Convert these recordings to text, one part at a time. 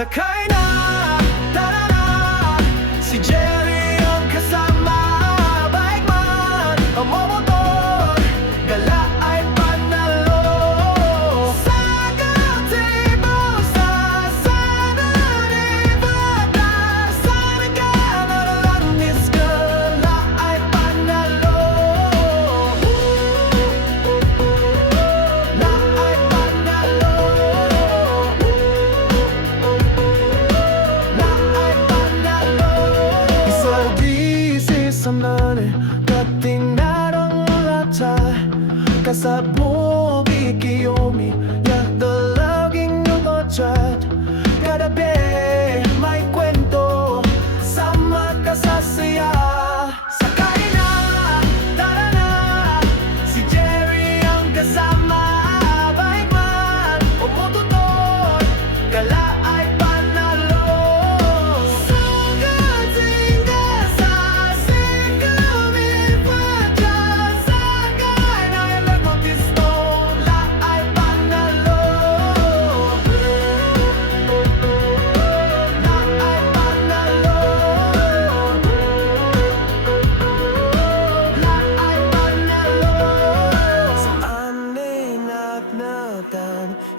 Sakay na, tara na. Si Jerry ang kasama. Bike man, ang momotor, gala ay panalo. Sa gazebo, sa Saturday Bata, sa nagkakalanis, gala ay panalo. La ay panalo. Samnane dating narang lata kasabog ikiyomi yak dalaging yung otrat kadabi may kwento sama ka sa saya. Sakay na, tara na. Si Jerry ang kasama. Bike man o motor, gala ay panalo. Sa gatinga sa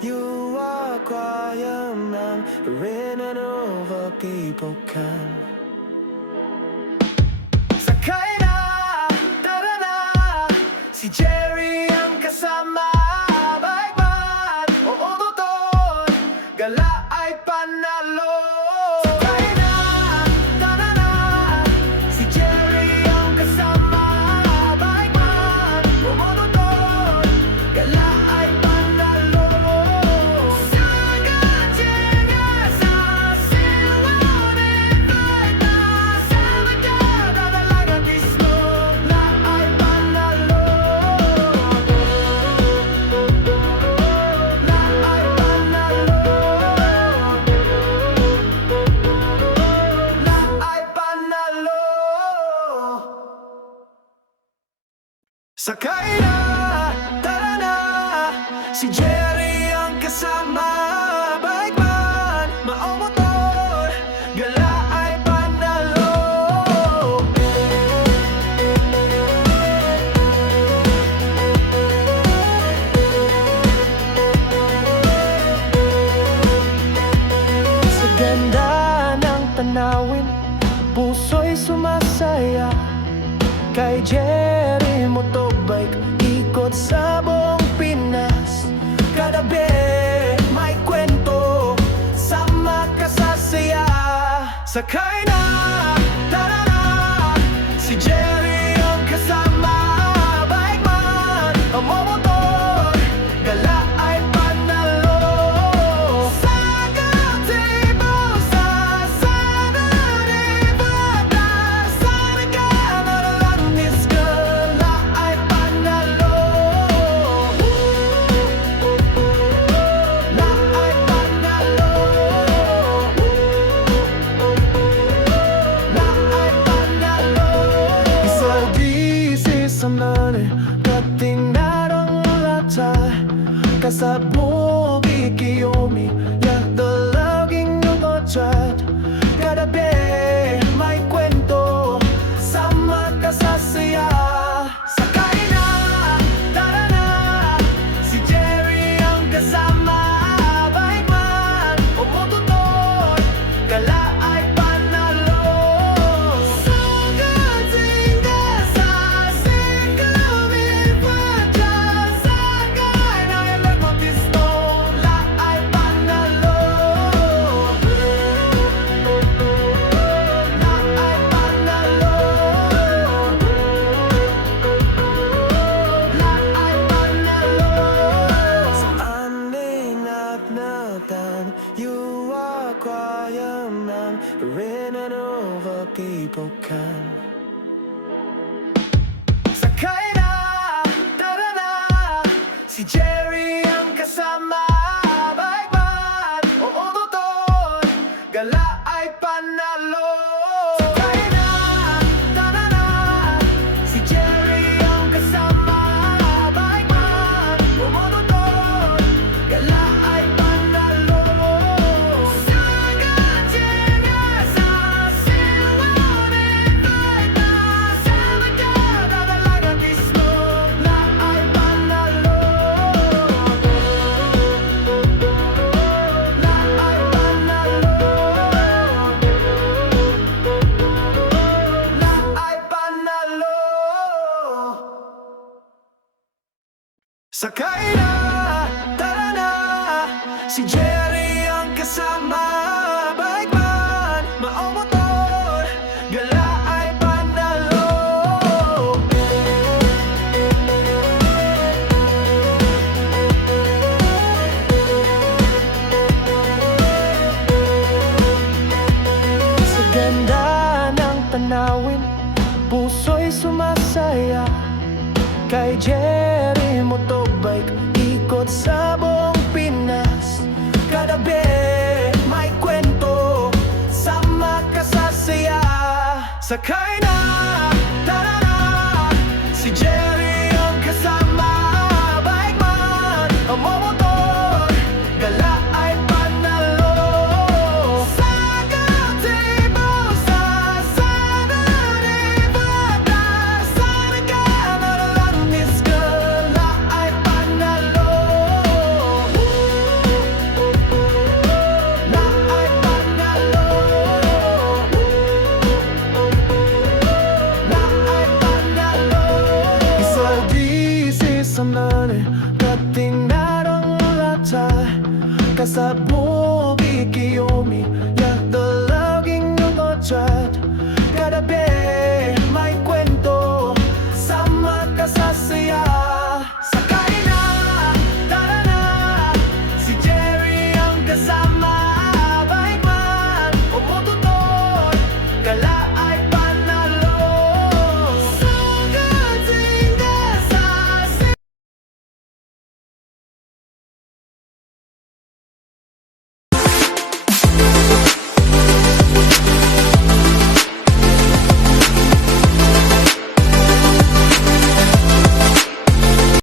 you are quiet man, running over people can. Sakay na, tara na. Si Jerry ang kasama. Bike man o motor, gala ay panalo. Sakay na, tara na. Si Jerry ang kasama. Bike man o motor, gala ay panalo. Sa gatinga sa Silone Bata, sa nagkakalagan mismo, la ay panalo. La ay panalo. La ay panalo. Sakay na, tara na. Si Jerry ang kasama. Bike man, maomotor, gala ay panalo. Sa ganda ng tanawin, puso'y sumasaya. Kay Jerry Motobike, ikot sa buong Pinas. Kadabi, may kwento, sama ka sa saya. Sakay na, tara na. Si Jerry ang kasama. Bike man, ang momotor, gala ay panalo. Sa gazebo, sa Saturday Bata, sa nagkakalanis, gala ay panalo. La ay panalo. La ay panalo. Isang samnane dating narang lata kasabog ikiyomi yak dalaging yung otrat kadabi may kwento sama ka sa saya. Sakay na, tara na. Si Jerry ang kasama. Bike man o motor, gala ay panalo. Sa gatinga sa Silone Bata, sa kailangan mo pisto, la ay panalo. La ay panalo. La ay panalo. Saan ninatnatan, you are quiet man, running over people can. Sakay na, tara na. Si Jerry ang kasama. Bike man o motor, gala ay panalo. Sakay na, tara na. Si Jerry ang kasama. Bike man o motor, gala ay panalo. Sa Sakay na, tara na, si Jerry ang kasama. Bike man, maomotor, gala ay panalo. Sa ganda ng tanawin, puso'y sumasaya. Kay Jerry Motobike, ikot sa buong Pinas. Kagabi, may kwento, sama ka sa saya. Sakay na, tara na, si Jerry ang kasama. Bike man, ang momotor, gala ay panalo. Sa Gatibo, sa Saturday, Batas, sa Regalo, Landis, gala ay panalo. La ay panalo. La ay panalo. Isa-di si Samari, katinarang lata, kasabot